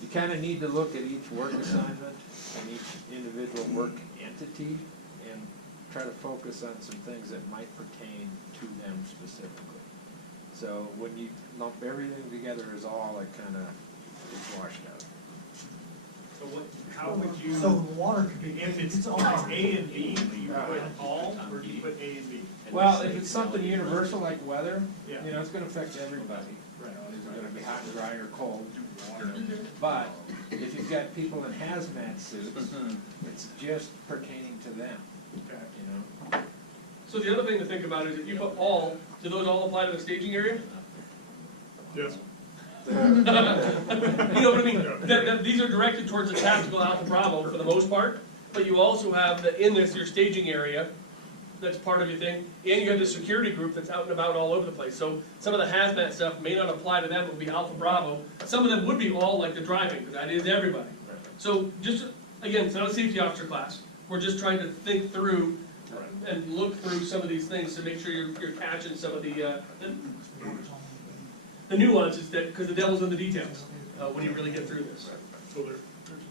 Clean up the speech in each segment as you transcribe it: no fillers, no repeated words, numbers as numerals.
you kind of need to look at each work assignment and each individual work entity and try to focus on some things that might pertain to them specifically. So when you lump everything together as all, it kind of gets washed out. So what, how would you, So the water could be, if it's A and B, do you put all, or do you put A and B? Well, if it's something universal like weather, Yeah. you know, it's gonna affect everybody. Right. You know, is it gonna be hot, dry, or cold? But if you've got people in hazmat suits, it's just pertaining to them, Okay. you know? So the other thing to think about is if you put all, do those all apply to the staging area? Yes. You know what I mean? These are directed towards the tactical Alpha Bravo for the most part, but you also have in this, your staging area, that's part of your thing, and you have the security group that's out and about all over the place. So some of the hazmat stuff may not apply to them, it would be Alpha Bravo. Some of them would be all like the driving, because that is everybody. So just, again, it's not a safety officer class. We're just trying to think through and look through some of these things to make sure you're catching some of the nuances, that because the devil's in the details when you really get through this. So there's a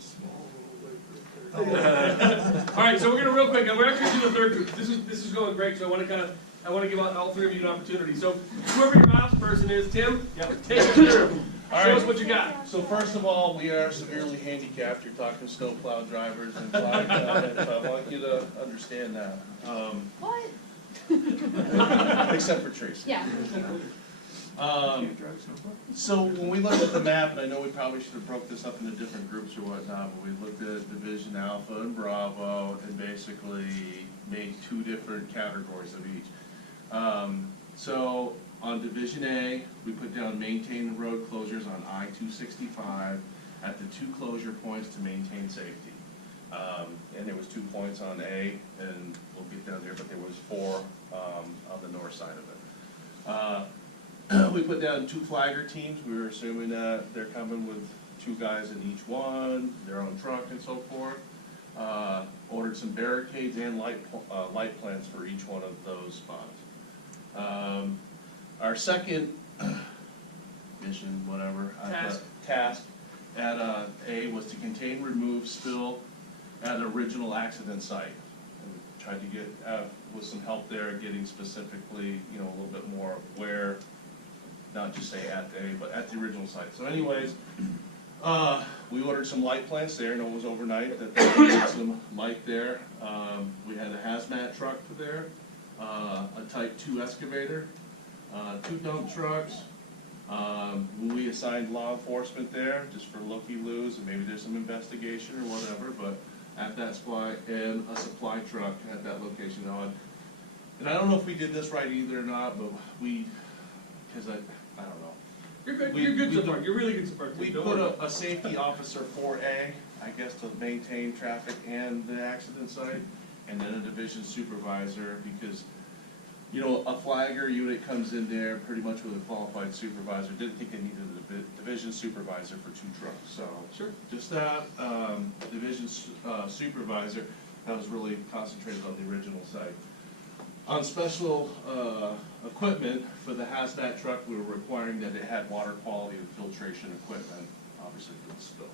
small little lake right there. All right, so we're gonna real quick. We're actually to the third group. This is going great. So I want to give all three of you an opportunity. So whoever your mouse person is, Tim, take it through. Show us what you got. So first of all, we are severely handicapped. You're talking snowplow drivers and flag so I want you to understand that. What? Except for Tracy. Yeah. So when we looked at the map, and I know we probably should have broke this up into different groups or whatnot, but we looked at Division Alpha and Bravo and basically made two different categories of each. So on Division A, we put down maintain the road closures on I-265 at the two closure points to maintain safety. And there was 2 points on A, and we'll get down there, but there was 4 on the north side of it. We put down 2 flagger teams. We were assuming that they're coming with 2 guys in each one, their own truck and so forth. Ordered some barricades and light plants for each one of those spots. Our second mission, whatever, task at A was to contain, remove, spill at original accident site. And tried to get, with some help there, getting specifically, you know, a little bit more where, not just say at A, but at the original site. So anyways, we ordered some light plants there, and it was overnight that they ordered some light there. We had a hazmat truck for there, a Type 2 excavator, 2 dump trucks. We assigned law enforcement there, just for looky-loos, and maybe there's some investigation or whatever, but at that supply, and a supply truck at that location. And I don't know if we did this right either or not, but we, because I don't know. You're good. You're good so far. You're really good so far. We put a safety officer for A, I guess, to maintain traffic and the accident site, and then a division supervisor, because, you know, a flagger unit comes in there pretty much with a qualified supervisor. Didn't think they needed a division supervisor for 2 trucks, so. Sure. Just that, division supervisor, that was really concentrated on the original site. On special equipment for the hazmat truck, we were requiring that it had water quality and filtration equipment, obviously for the spill.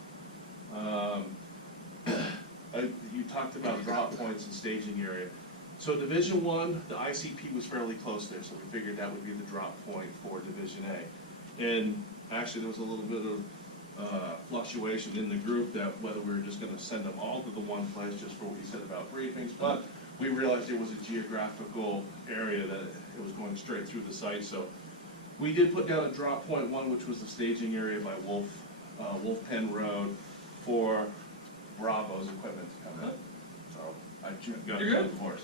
You talked about drop points and staging area. So Division 1, the ICP was fairly close there, so we figured that would be the drop point for Division A. And actually, there was a little bit of fluctuation in the group that whether we were just going to send them all to the one place just for what you said about briefings, but we realized there was a geographical area that it was going straight through the site. So we did put down a drop point 1, which was the staging area by Wolf Pen Road for Bravo's equipment to come in. So I got You're to good. the horse.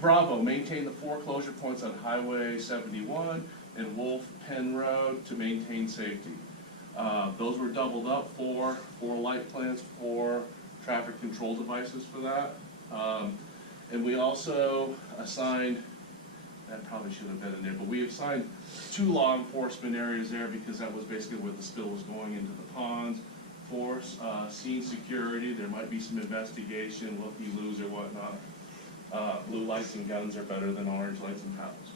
Bravo, maintain the 4 closure points on Highway 71 and Wolf Pen Road to maintain safety. Those were doubled up, 4 light plants, 4 traffic control devices for that. And we also assigned, that probably should have been in there, but we assigned 2 law enforcement areas there because that was basically where the spill was going into the ponds. For scene security, there might be some investigation, looky-loos or whatnot. Blue lights and guns are better than orange lights and paddles.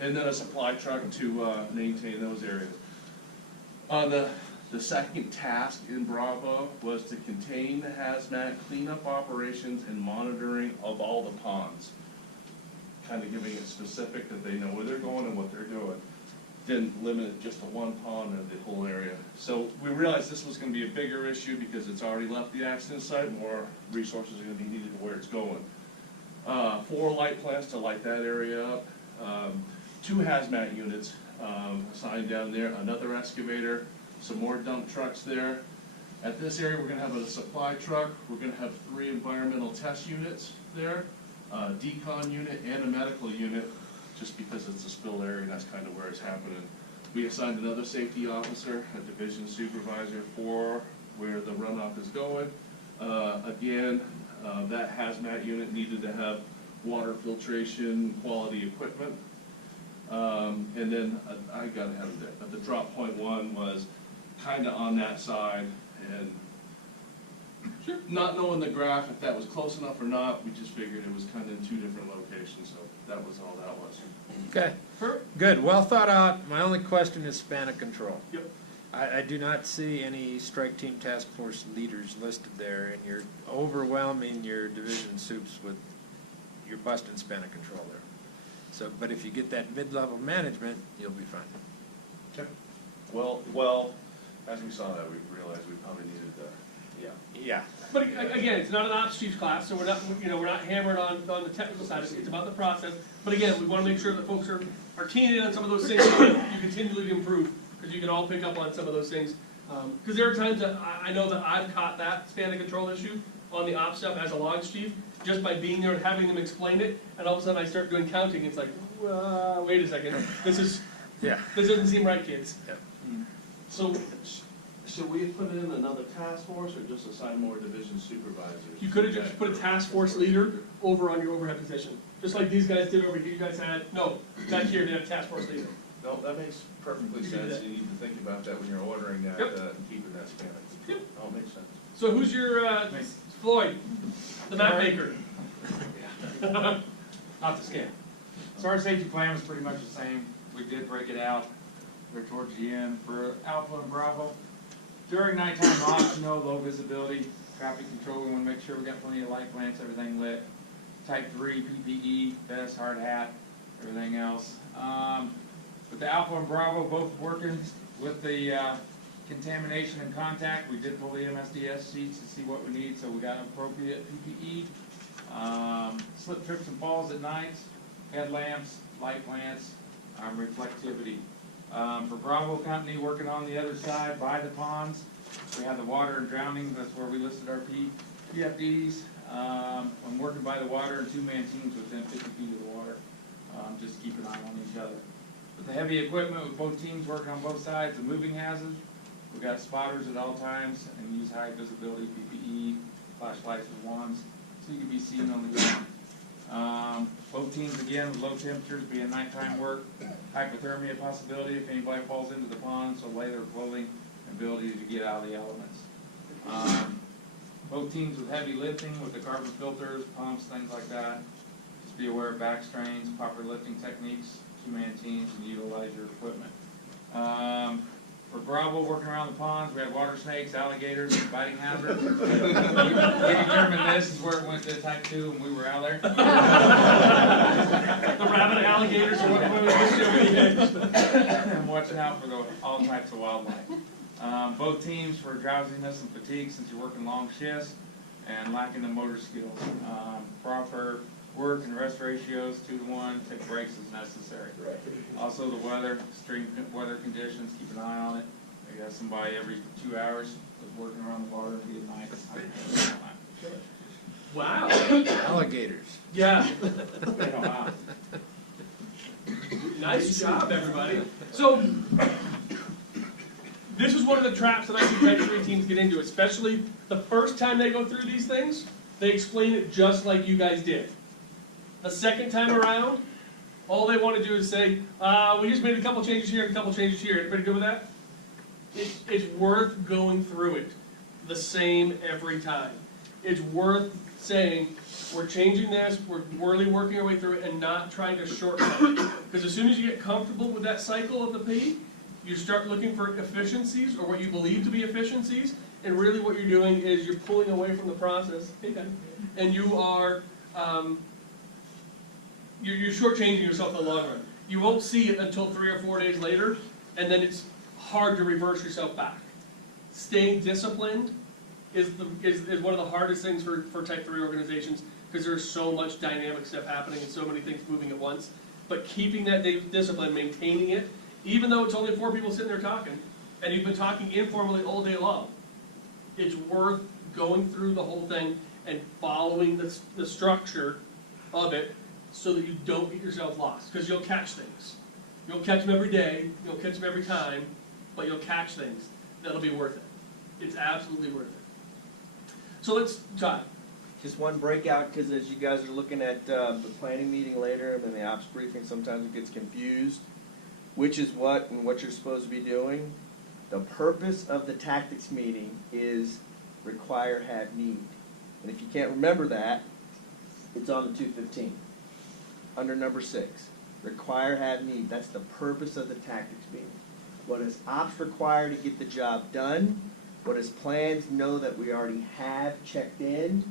And then a supply truck to maintain those areas. The second task in Bravo was to contain the hazmat cleanup operations and monitoring of all the ponds. Kind of giving it specific that they know where they're going and what they're doing. Didn't limit it just to one pond or the whole area. So we realized this was gonna be a bigger issue because it's already left the accident site, more resources are gonna be needed to where it's going. 4 light plants to light that area up, 2 hazmat units assigned down there, another excavator, some more dump trucks there. At this area, we're gonna have a supply truck, we're gonna have 3 environmental test units there, a decon unit and a medical unit, just because it's a spill area and that's kind of where it's happening. We assigned another safety officer, a division supervisor for where the runoff is going. Again, that hazmat unit needed to have water filtration, quality equipment. And then I got ahead of it, but the drop point 1 was kind of on that side, and not knowing the graph, if that was close enough or not, we just figured it was kind of in 2 different locations, so that was all that was. Okay, good, well thought out. My only question is span of control. Yep. I do not see any strike team task force leaders listed there, and you're overwhelming your division soups with your busting span of control there. So, but if you get that mid-level management, you'll be fine. Okay. Well, as we saw that, we realized we probably needed to, Yeah. But again, it's not an ops chief class, so we're not hammered on the technical side, it's about the process. But again, we wanna make sure that folks are keying in on some of those things, so that you continually improve, because you can all pick up on some of those things. Because there are times that I know that I've caught that span of control issue on the ops stuff as a logs chief, just by being there and having them explain it, and all of a sudden I start doing counting, it's like, wait a second, this doesn't seem right, kids. Yeah. So, should we have put in another task force or just assign more division supervisors? You could have just put a task force leader over on your overhead position, just like these guys did over here, you guys had, back here, they had a task force leader. No, that makes perfectly You can do sense, that. you need to think about that when you're ordering that, Yep. and keeping that span. Yep. Oh, it makes sense. So who's your, Floyd, the map maker? Not the scale. So our safety plan was pretty much the same. We did break it out there towards the end for Alpha and Bravo. During nighttime ops, low visibility, traffic control, we want to make sure we got plenty of light plants, everything lit. Type 3 PPE, vest, hard hat, everything else. With the Alpha and Bravo both working with the contamination and contact, we did pull the MSDS sheets to see what we need, so we got appropriate PPE. Slip, trips, and falls at night, headlamps, light plants, reflectivity. For Bravo Company, working on the other side by the ponds, we have the water and drowning, that's where we listed our PFDs. I'm working by the water in 2-man teams within 50 feet of the water, just to keep an eye on each other. With the heavy equipment, with both teams working on both sides, the moving hazard, we got spotters at all times and use high visibility PPE, flashlights and wands, so you can be seen on the ground. Both teams again with low temperatures being nighttime work, hypothermia possibility if anybody falls into the pond, so lay their clothing, ability to get out of the elements. Both teams with heavy lifting with the carbon filters, pumps, things like that. Just be aware of back strains, proper lifting techniques, 2-man teams, and utilize your equipment. For Bravo, working around the ponds, we had water snakes, alligators, biting hazards. We determined this is where it went to type 2 and we were out there. The rabbit alligators, or what was this? And watching out for all types of wildlife. Both teams for drowsiness and fatigue since you're working long shifts and lacking the motor skills. Proper work and rest ratios 2-to-1, take breaks as necessary. Also the weather, extreme weather conditions, keep an eye on it. We got somebody every 2 hours working around the water and be at night. Wow. Alligators. Yeah, They know how. nice job, everybody. So, this is one of the traps that I see Type 3 teams get into, especially the first time they go through these things, they explain it just like you guys did. The second time around, all they want to do is say, we just made a couple changes here and a couple changes here. Everybody good with that? It's worth going through it the same every time. It's worth saying, we're changing this, we're really working our way through it and not trying to shortcut it. Because as soon as you get comfortable with that cycle of the P, you start looking for efficiencies, or what you believe to be efficiencies, and really what you're doing is you're pulling away from the process, and you are, you're shortchanging yourself in the long run. You won't see it until 3 or 4 days later, and then it's hard to reverse yourself back. Staying disciplined is one of the hardest things for type 3 organizations, because there's so much dynamic stuff happening and so many things moving at once. But keeping that discipline, maintaining it, even though it's only 4 people sitting there talking, and you've been talking informally all day long, it's worth going through the whole thing and following the structure of it so that you don't get yourself lost, because you'll catch things. You'll catch them every day, you'll catch them every time, but you'll catch things. That'll be worth it. It's absolutely worth it. So let's, Todd. Just one breakout, because as you guys are looking at the planning meeting later and then the ops briefing, sometimes it gets confused. Which is what and what you're supposed to be doing. The purpose of the tactics meeting is require, have, need. And if you can't remember that, it's on the 215. Under number 6. Require, have, need. That's the purpose of the tactics meeting. What does ops require to get the job done? What does plans know that we already have checked in?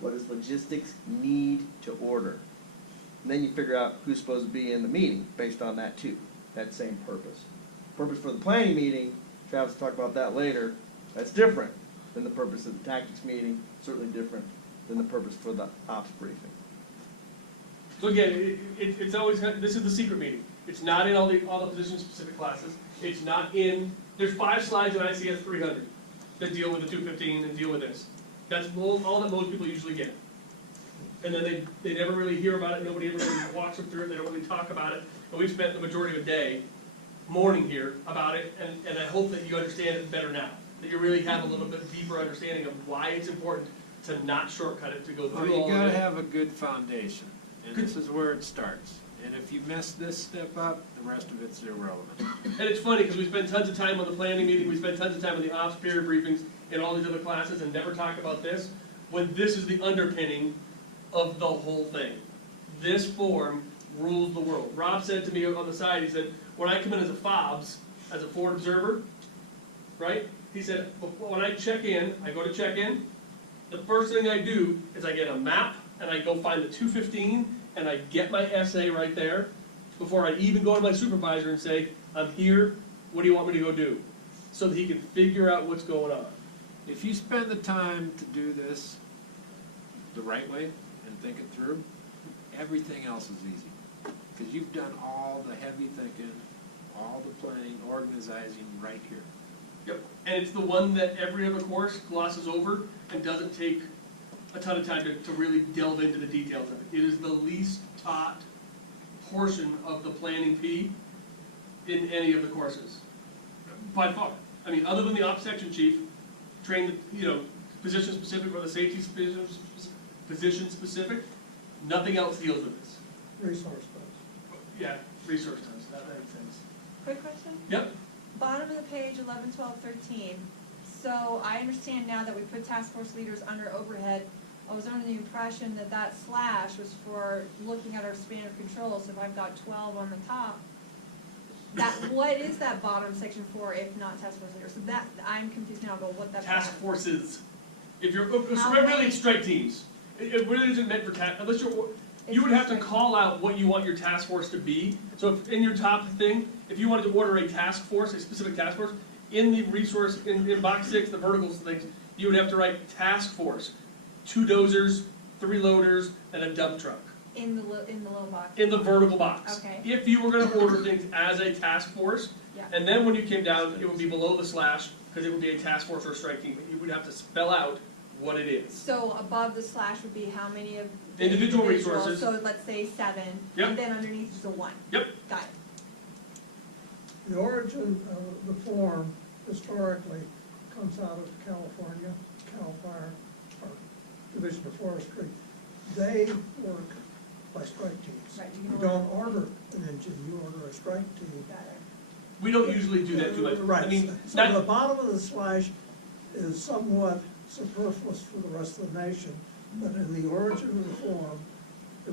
What does logistics need to order? And then you figure out who's supposed to be in the meeting based on that too. That same purpose. Purpose for the planning meeting, Travis will talk about that later, that's different than the purpose of the tactics meeting, certainly different than the purpose for the ops briefing. So again, it's always, this is the secret meeting. It's not in all the position-specific classes. It's not in, there's 5 slides in ICS 300 that deal with the 215 and deal with this. That's all that most people usually get. And then they never really hear about it, nobody ever really walks them through it, they don't really talk about it. And we've spent the majority of the day morning here about it, and I hope that you understand it better now. That you really have a little bit deeper understanding of why it's important to not shortcut it, to go Well, through all you of gotta it. have a good foundation, and this is where it starts. And if you mess this step up, the rest of it's irrelevant. And it's funny, because we spend tons of time on the planning meeting, we spend tons of time on the ops peer briefings, and all these other classes, and never talk about this, when this is the underpinning of the whole thing. This form rules the world. Rob said to me on the side, he said, when I come in as a FOBS, as a forward observer, right? He said, when I check in, I go to check in, the first thing I do is I get a map, and I go find the 215, and I get my essay right there, before I even go to my supervisor and say, I'm here, what do you want me to go do? So that he can figure out what's going on. If you spend the time to do this the right way and think it through, everything else is easy. Because you've done all the heavy thinking, all the planning, organizing right here. Yep. And it's the one that every other course glosses over and doesn't take a ton of time to really delve into the details of it. It is the least taught portion of the planning P in any of the courses, by far. I mean, other than the ops section chief, trained, position specific or the safety position specific, nothing else deals with this. Resource does. Yeah, resource does, that makes sense. Quick question? Yep, Bottom of the page, 11, 12, 13. So I understand now that we put task force leaders under overhead. I was under the impression that that slash was for looking at our span of control. So if I've got 12 on the top, what is that bottom section for if not task force leaders? So that, I'm confused now about what that. task forces. If you're, How really many- strike teams. It really isn't meant for unless you would have to call out what you want your task force to be. So if in your top thing, if you wanted to order a task force, a specific task force, in the resource, in box 6, the verticals things, you would have to write task force, 2 dozers, 3 loaders, and a dump truck. In the little box. In the vertical box. Okay. If you were gonna order things as a task force, Yeah. and then when you came down, it would be below the slash, because it would be a task force or a strike team, but you would have to spell out what it is. So above the slash would be how many of the Individual resources. So let's say 7. Yep. And then underneath is a 1. Yep. Got it. The origin of the form historically comes out of California, CAL FIRE, or Division of Forestry. They work by strike teams. Right, you You can don't order an engine, you order a strike team. Got it. We don't usually do that too much. Right, I mean, so the not, bottom of the slash is somewhat superfluous for the rest of the nation, but in the origin of the form,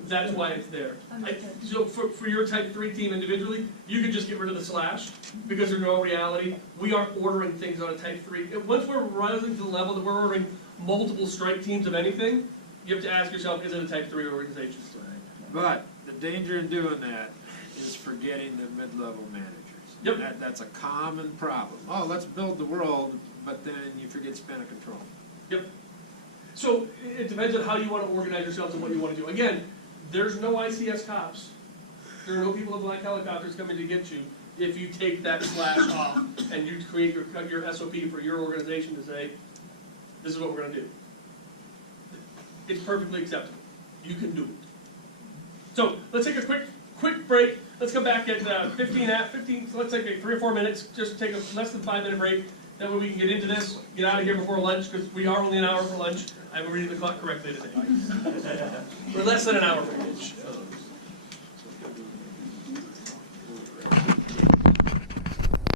That's why it's there. Understood. So for your type 3 team individually, you could just get rid of the slash, because there's no reality. We aren't ordering things on a type 3. Once we're rising to the level that we're ordering multiple strike teams of anything, you have to ask yourself, is it a type 3 organization? But the danger in doing that is forgetting the mid-level managers. Yep. That's a common problem. Oh, let's build the world, but then you forget span of control. Yep. So it depends on how you want to organize yourselves and what you want to do. Again, there's no ICS cops. There are no people in black helicopters coming to get you if you take that slash off and you create your SOP for your organization to say, this is what we're going to do. It's perfectly acceptable. You can do it. So let's take a quick break. Let's come back at 15, so let's take 3 or 4 minutes, just take a less than 5-minute break. That way we can get into this, get out of here before lunch, because we are only an hour for lunch. I'm reading the clock correctly today. We're less than an hour for lunch.